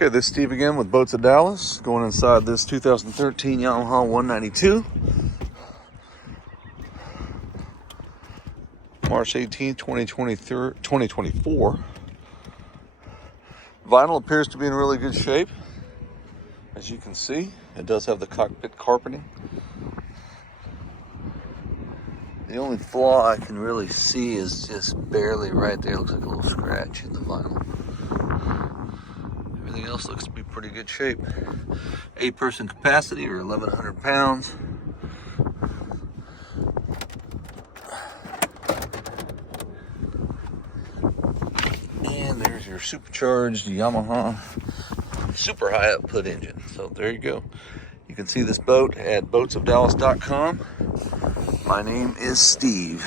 Okay, this is Steve again with Boats of Dallas, going inside this 2013 Yamaha 192. March 18th, 2024. Vinyl appears to be in really good shape. As you can see, it does have the cockpit carpeting. The only flaw I can really see is just barely right there. It looks like a little scratch in the vinyl. Everything else looks to be pretty good shape. 8-person capacity, or 1,100 pounds. And there's your supercharged Yamaha super high output engine. So there you go. You can see this boat at boatsofdallas.com. My name is Steve.